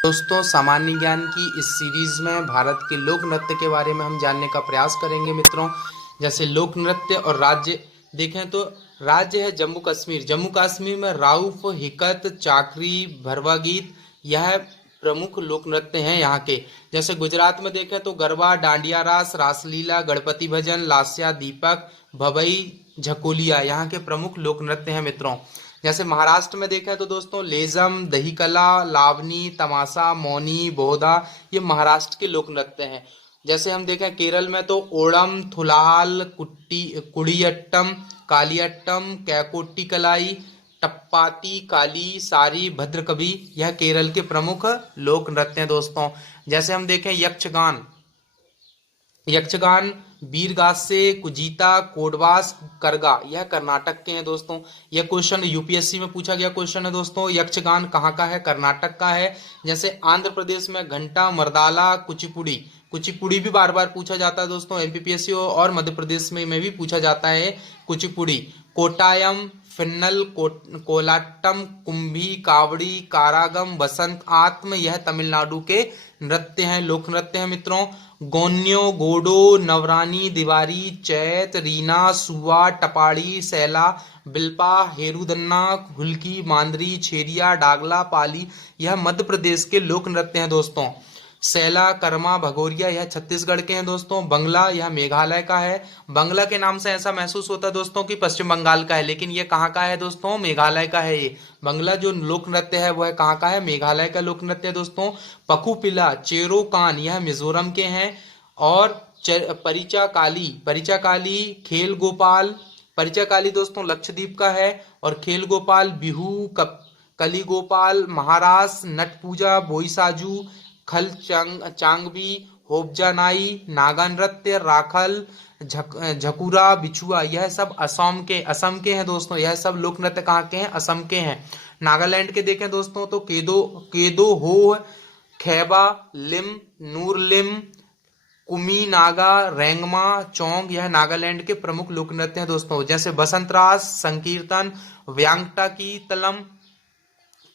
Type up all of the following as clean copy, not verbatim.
दोस्तों, सामान्य ज्ञान की इस सीरीज में भारत के लोक नृत्य के बारे में हम जानने का प्रयास करेंगे मित्रों। जैसे लोक नृत्य और राज्य देखें तो राज्य है जम्मू कश्मीर। जम्मू कश्मीर में राउफ, हिकत, चाकरी, भरवा गीत यह प्रमुख लोक नृत्य हैं यहाँ के। जैसे गुजरात में देखें तो गरबा, डांडिया रास, रासलीला, गणपति भजन, लास्या, दीपक, भवई, झकोलिया यहाँ के प्रमुख लोक नृत्य हैं मित्रों। जैसे महाराष्ट्र में देखें तो दोस्तों लेजम, दही कला, लावनी, तमाशा, मौनी, बोधा ये महाराष्ट्र के लोक नृत्य हैं। जैसे हम देखें केरल में तो ओणम, थुलाल, कुट्टी, कुड़ियट्टम, कालियट्टम, कैकोट्टी कलाई, टप्पाती, काली, सारी, भद्रकभी यह केरल के प्रमुख लोक नृत्य हैं दोस्तों। जैसे हम देखें यक्षगान, यक्षगान वीरगासे, कुजीता, कोडवास, करगा यह कर्नाटक के हैं दोस्तों। यह क्वेश्चन यूपीएससी में पूछा गया क्वेश्चन है दोस्तों। यक्षगान कहाँ का है? कर्नाटक का है। जैसे आंध्र प्रदेश में घंटा, मर्दाला, कुचिपुड़ी, कुचिपुड़ी भी बार बार पूछा जाता है दोस्तों एमपीपीएससी और मध्य प्रदेश में भी पूछा जाता है कुचिपुड़ी। कोटायम, फिन्नल, कोलाट्टम, कुंभी, कावड़ी, कारागम, बसंत आत्म यह तमिलनाडु के नृत्य हैं, लोक नृत्य हैं मित्रों। गोन्यो, गोडो, नवरानी, दिवारी, चैत, रीना, सुआ, टपाड़ी, सैला, बिल्पा, हेरुदन्ना, हुल्की, मांदरी, छेरिया, डागला, पाली यह मध्य प्रदेश के लोक नृत्य हैं दोस्तों। सैला, कर्मा, भगोरिया यह छत्तीसगढ़ के हैं दोस्तों। बंगला यह मेघालय का है। बंगला के नाम से ऐसा महसूस होता है दोस्तों कि पश्चिम बंगाल का है, लेकिन ये कहाँ का है दोस्तों? मेघालय का है। ये बंगला जो लोक नृत्य है वह कहाँ का है? मेघालय का लोक नृत्य है दोस्तों। पकुपिला, चेरो कान यह मिजोरम के हैं। और परिचा काली, परिचा काली, खेल गोपाल, परिचा काली दोस्तों लक्षद्वीप का है। और खेल गोपाल, बिहू, कली गोपाल, महारास, नट पूजा, बोईसाजू, खल चांगबी, होबजा नाई, नागा नृत्य, राखल, झकुरा, बिछुआ यह सब असम के हैं दोस्तों। यह सब लोक नृत्य कहाँ के हैं? असम के हैं। नागालैंड के देखें दोस्तों तो केदो हो, खैबा, लिम, नूरलिम, कुमी नागा, रेंगमा, चोंग यह नागालैंड के प्रमुख लोक नृत्य हैं दोस्तों। जैसे बसंत रास, संकीर्तन, व्यांगटा की तलम,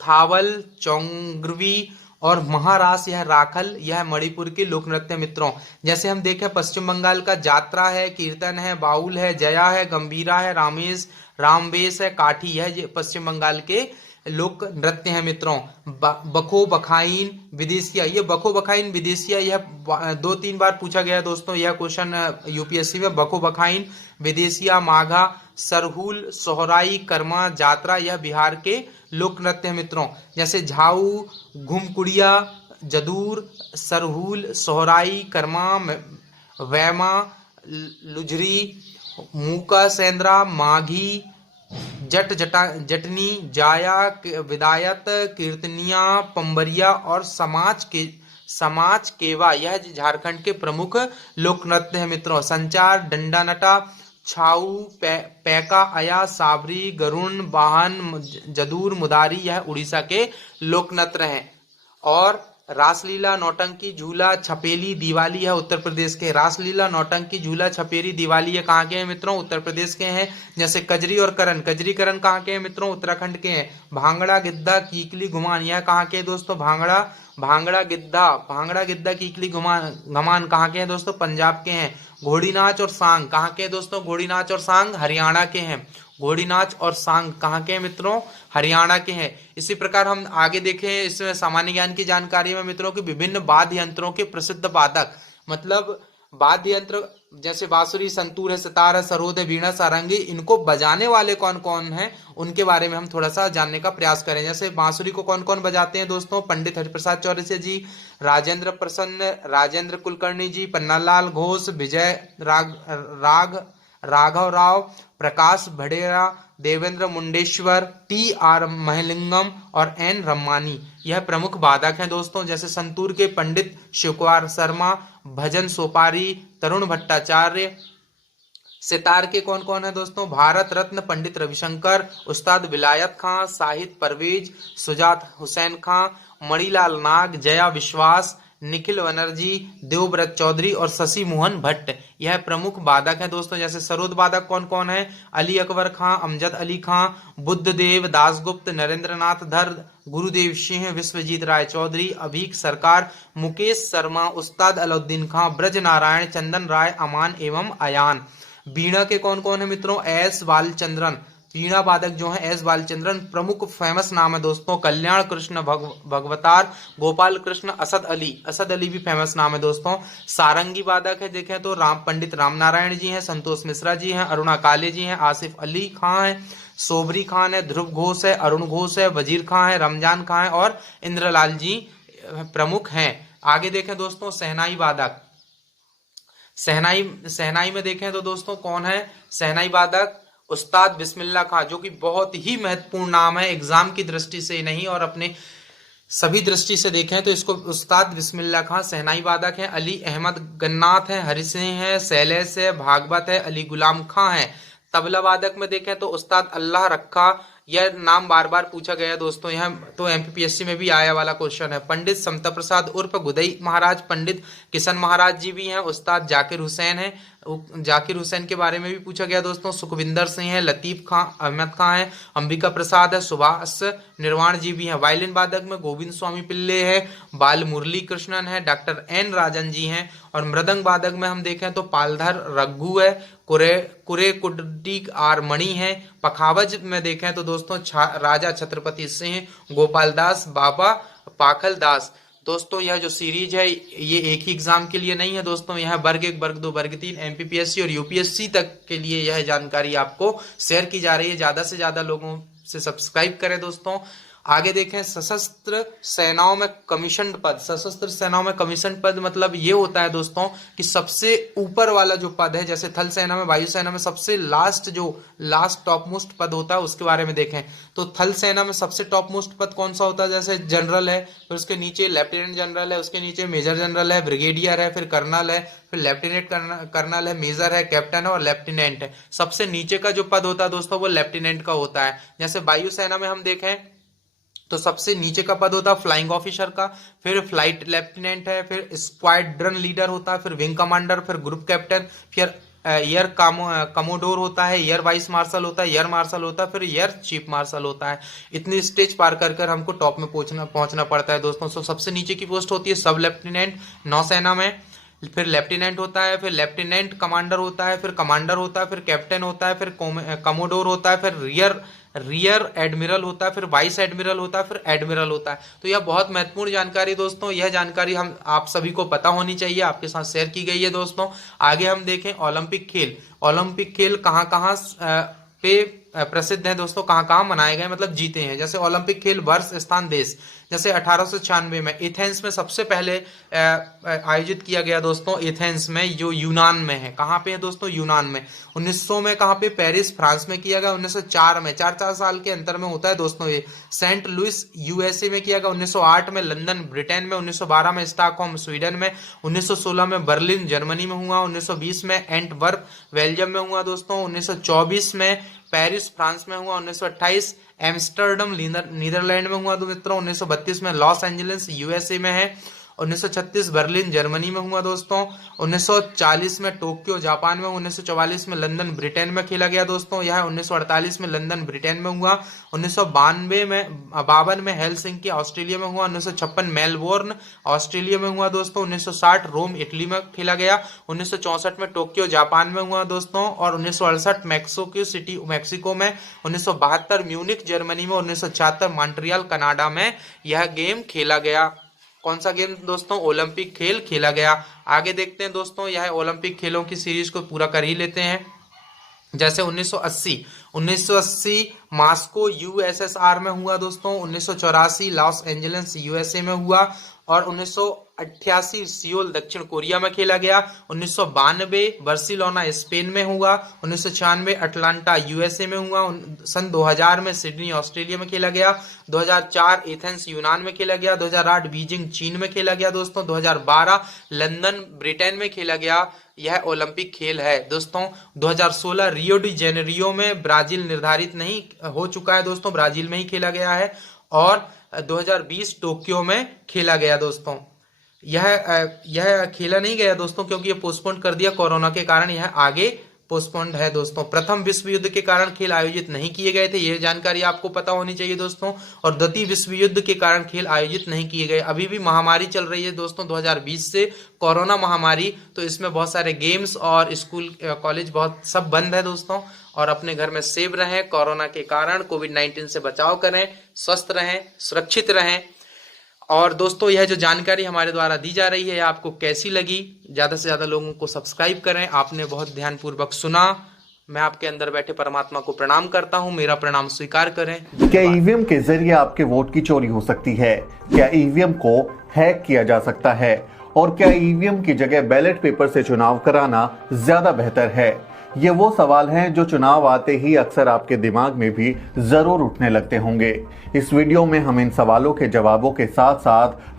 थावल, चौंग्रवी और महारास यह राखल यह मणिपुर के लोक नृत्य मित्रों। जैसे हम देखें पश्चिम बंगाल का जात्रा है, कीर्तन है, बाउल है, जया है, गंभीरा है, रामवेश है, काठी यह पश्चिम बंगाल के लोक नृत्य हैं मित्रों। बखो बखाइन विदेशिया, ये बखो बखाइन विदेशिया यह 2-3 बार पूछा गया दोस्तों यह क्वेश्चन यूपीएससी में। बखो बखाइन विदेशिया, माघा, सरहुल, सोहराई, कर्मा, जात्रा यह बिहार के लोक नृत्य हैं मित्रों। जैसे झाऊ, घुमकुड़िया, जदूर, सरहुल, सोहराई, कर्मा, वैमा, लुझरी, मूका सेंद्रा, माघी, जटनी, जाया, विदायत, कीर्तनिया, पंबरिया और समाज केवा यह झारखंड के प्रमुख लोक नृत्य है मित्रों। संचार, डंडा नटा, छाऊ, पैका, अया, साबरी, गरुण, वाहन, जदूर, मुदारी यह उड़ीसा के लोक नृत्य हैं। और रासलीला, नौटंकी, झूला, छपेली, दिवाली यह उत्तर प्रदेश के। रासलीला, नौटंकी, झूला, छपेरी, दिवाली ये कहाँ के हैं मित्रों? उत्तर प्रदेश के हैं। जैसे कजरी और करण, कजरी करण कहाँ के हैं मित्रों? उत्तराखंड के हैं। भांगड़ा, गिद्धा, कीकली, घुमान यह कहाँ के हैं दोस्तों? भांगड़ा गिद्धा, कीकली, घमान कहाँ के हैं दोस्तों? पंजाब के हैं। घोड़ी नाच और सांग कहाँ के हैं दोस्तों? घोड़ी नाच और सांग हरियाणा के हैं। घोड़ी नाच और सांग कहाँ के हैं मित्रों? हरियाणा के हैं। इसी प्रकार हम आगे देखें इसमें सामान्य ज्ञान की जानकारी में मित्रों कि विभिन्न वाद्य यंत्रों के प्रसिद्ध वादक, मतलब वाद्य यंत्र जैसे बांसुरी, संतूर है, सितार है, सरोद है, वीणा, सारंगी इनको बजाने वाले कौन कौन हैं उनके बारे में हम थोड़ा सा जानने का प्रयास करें। जैसे बांसुरी को कौन कौन बजाते हैं दोस्तों? पंडित हरिप्रसाद चौरसिया जी, राजेंद्र प्रसन्न, राजेंद्र कुलकर्णी जी, पन्नालाल घोष, विजय राघव राव, प्रकाश भड़ेरा, देवेंद्र मुंडेश्वर, टी.आर. महलिंगम और एन रम्मानी यह प्रमुख वादक हैं दोस्तों। जैसे संतूर के पंडित शिवकुमार शर्मा, भजन सोपारी, तरुण भट्टाचार्य। सितार के कौन कौन है दोस्तों? भारत रत्न पंडित रविशंकर, उस्ताद विलायत खां, साहिद परवेज, सुजात हुसैन खां, मणिलाल नाग, जया विश्वास, निखिल बनर्जी, देवव्रत चौधरी और शशि मोहन भट्ट, यह प्रमुख वादक हैं दोस्तों। जैसे सरोद वादक कौन कौन है? अली अकबर खां, अमजद अली खां, बुद्धदेव दासगुप्त, नरेंद्र नाथ धर, गुरुदेव सिंह, विश्वजीत राय चौधरी, अभीक सरकार, मुकेश शर्मा, उस्ताद अलाउद्दीन खां, ब्रज नारायण, चंदन राय, अमान एवं अयान। वीणा के कौन कौन है मित्रों? एस बालचंद्रन, वीणा वादक जो है एस बालचंद्रन, प्रमुख फेमस नाम है दोस्तों। कल्याण कृष्ण भगवतार, गोपाल कृष्ण, असद अली भी फेमस नाम है दोस्तों। सारंगी वादक है देखें तो पंडित राम नारायण जी हैं, संतोष मिश्रा जी हैं, अरुणा काले जी हैं, आसिफ अली खां है, सोबरी खान है, ध्रुव घोष है, अरुण घोष है, वजीर खां है, रमजान खां है और इंद्रलाल जी प्रमुख हैं। आगे देखें दोस्तों शहनाई वादक, शहनाई में देखें तो दोस्तों कौन है? शहनाई वादक उस्ताद बिस्मिल्लाह खां, जो कि बहुत ही महत्वपूर्ण नाम है एग्जाम की दृष्टि से नहीं और अपने सभी दृष्टि से देखें तो इसको उस्ताद बिस्मिल्लाह खां शहनाई वादक हैं। अली अहमद गन्नाथ है, हरि सिंह है, शैलेश है, भागवत है, अली गुलाम खां है। तबला वादक में देखें तो उस्ताद अल्लाह रखा, यह नाम बार बार पूछा गया दोस्तों, यह तो एमपीपीएससी में भी आया वाला क्वेश्चन है। पंडित समता प्रसाद उर्फ गुदई महाराज, पंडित किशन महाराज जी भी हैं, उस्ताद जाकिर हुसैन है, जाकिर हुसैन के बारे में भी पूछा गया दोस्तों। सुखविंदर सिंह है, लतीफ खां, अहमद खां है, अंबिका प्रसाद है, सुभाष निर्वाण जी भी हैं। वायलिन वादक में गोविंद स्वामी पिल्ले है, बाल मुरली कृष्णन है, डॉक्टर एन राजन जी हैं। और मृदंग वादक में हम देखें तो पालधर रघु है, कुरे कुड्डी आर मणि है। पखावज में देखें तो दोस्तों राजा छत्रपति सिंह, गोपाल दास, बाबा पाखल दास। दोस्तों यह जो सीरीज है ये एक ही एग्जाम के लिए नहीं है दोस्तों, यह वर्ग 1, वर्ग 2, वर्ग 3, एमपीपीएससी और यूपीएससी तक के लिए यह जानकारी आपको शेयर की जा रही है। ज्यादा से ज्यादा लोगों से सब्सक्राइब करें दोस्तों। आगे देखें सशस्त्र सेनाओं में कमीशन पद। सशस्त्र सेनाओं में कमीशन पद मतलब ये होता है दोस्तों कि सबसे ऊपर वाला जो पद है, जैसे थल सेना में, वायु सेना में सबसे लास्ट टॉप मोस्ट पद होता है उसके बारे में देखें तो थल सेना में सबसे टॉप मोस्ट पद कौन सा होता है? जैसे जनरल है, फिर उसके नीचे लेफ्टिनेंट जनरल है, उसके नीचे मेजर जनरल है, ब्रिगेडियर है, फिर कर्नल है, फिर लेफ्टिनेंट कर्नल है, मेजर है, कैप्टन है और लेफ्टिनेंट है। सबसे नीचे का जो पद होता है दोस्तों वो लेफ्टिनेंट का होता है। जैसे वायु सेना में हम देखें तो सबसे नीचे का पद होता है फ्लाइंग ऑफिसर का, फिर फ्लाइट लेफ्टिनेंट है, फिर स्क्वाड्रन लीडर होता है, फिर विंग कमांडर, फिर ग्रुप कैप्टन, फिर एयर कमोडोर होता है, एयर वाइस मार्शल होता है, एयर मार्शल होता है, फिर एयर चीफ मार्शल होता है। इतनी स्टेज पार कर कर हमको टॉप में पहुंचना पड़ता है दोस्तों। सो सबसे नीचे की पोस्ट होती है सब लेफ्टिनेंट नौसेना में, फिर लेफ्टिनेंट होता है, फिर लेफ्टिनेंट कमांडर होता है, फिर कमांडर होता है, फिर कैप्टन होता है, फिर कमोडोर होता है, फिर रियर एडमिरल होता है, फिर वाइस एडमिरल होता है, फिर एडमिरल होता है। तो यह बहुत महत्वपूर्ण जानकारी दोस्तों, यह जानकारी हम आप सभी को पता होनी चाहिए, आपके साथ शेयर की गई है दोस्तों। आगे हम देखें ओलंपिक खेल। ओलंपिक खेल कहाँ कहाँ पे प्रसिद्ध है दोस्तों, कहाँ कहाँ मनाए गए मतलब जीते हैं। जैसे ओलंपिक खेल वर्ष स्थान देश, जैसे 1896 में एथेंस में सबसे पहले आयोजित किया गया दोस्तों, एथेंस में जो यूनान में है। कहाँ पे है दोस्तों? यूनान में। 1900 में कहाँ पे? पेरिस फ्रांस में किया गया। 1904 में, 4 साल के अंतर में होता है दोस्तों ये। सेंट लुइस यूएसए में किया गया। 1908 में लंदन ब्रिटेन में। 1912 में स्टॉकहोम स्वीडन में। 1916 में बर्लिन जर्मनी में हुआ। 1920 में एंटवर्प बेल्जियम में हुआ दोस्तों। 1924 में पेरिस फ्रांस में हुआ। 1928 एम्स्टर्डम नीदरलैंड में हुआ तो मित्रों। 1932 में लॉस एंजलिस यूएसए में है। 1936 बर्लिन जर्मनी में हुआ दोस्तों। 1940 में टोक्यो जापान में। 1944 में लंदन ब्रिटेन में खेला गया दोस्तों। यह 1948 में लंदन ब्रिटेन में हुआ। 1952 में हेलसिंकी ऑस्ट्रेलिया में हुआ। 1956 मेलबोर्न ऑस्ट्रेलिया में हुआ दोस्तों। 1960 रोम इटली में खेला गया। 1964 में टोक्यो जापान में हुआ दोस्तों। और 1968 मैक्सिको सिटी मैक्सिको में। 1972 म्यूनिख जर्मनी में। 1976 मॉन्ट्रियल कनाडा में यह गेम खेला गया। कौन सा गेम दोस्तों? ओलंपिक खेल खेला गया। आगे देखते हैं दोस्तों, यह ओलंपिक खेलों की सीरीज को पूरा कर ही लेते हैं। जैसे 1980 मास्को यूएसएसआर में हुआ दोस्तों। 1984 लॉस एंजलिस यूएसए में हुआ। और 1988 सियोल दक्षिण कोरिया में खेला गया। 1992 बार्सिलोना स्पेन में हुआ। 1996 अटलांटा यूएसए में हुआ। सन 2000 में सिडनी ऑस्ट्रेलिया में खेला गया। 2004 एथेंस यूनान में खेला गया। 2008 बीजिंग चीन में खेला गया दोस्तों। 2012 लंदन ब्रिटेन में खेला गया। यह ओलंपिक खेल है दोस्तों। 2016 रियो डी जेनेरियो में, ब्राजील निर्धारित नहीं हो चुका है दोस्तों, ब्राजील में ही खेला गया है। और 2020 टोक्यो में खेला गया दोस्तों। यह खेला नहीं गया दोस्तों, क्योंकि ये पोस्टपोन कर दिया कोरोना के कारण, यह आगे पोस्टपोन्ड है दोस्तों। प्रथम विश्व युद्ध के कारण खेल आयोजित नहीं किए गए थे, यह जानकारी आपको पता होनी चाहिए दोस्तों। और द्वितीय विश्व युद्ध के कारण खेल आयोजित नहीं किए गए। अभी भी महामारी चल रही है दोस्तों 2020 से, कोरोना महामारी, तो इसमें बहुत सारे गेम्स और स्कूल कॉलेज बहुत सब बंद है दोस्तों। और अपने घर में सेफ रहें, कोरोना के कारण कोविड-19 से बचाव करें, स्वस्थ रहें, सुरक्षित रहें। और दोस्तों यह जो जानकारी हमारे द्वारा दी जा रही है आपको कैसी लगी, ज़्यादा से ज़्यादा लोगों को सब्सक्राइब करें। आपने बहुत ध्यानपूर्वक सुना। मैं आपके अंदर बैठे परमात्मा को प्रणाम करता हूं, मेरा प्रणाम स्वीकार करें। क्या ईवीएम के जरिए आपके वोट की चोरी हो सकती है? क्या ईवीएम को हैक किया जा सकता है? और क्या ईवीएम की जगह बैलेट पेपर से चुनाव कराना ज्यादा बेहतर है? ये वो सवाल हैं जो चुनाव आते ही अक्सर आपके दिमाग में भी जरूर उठने लगते होंगे। इस वीडियो में हम इन सवालों के जवाबों के साथ साथ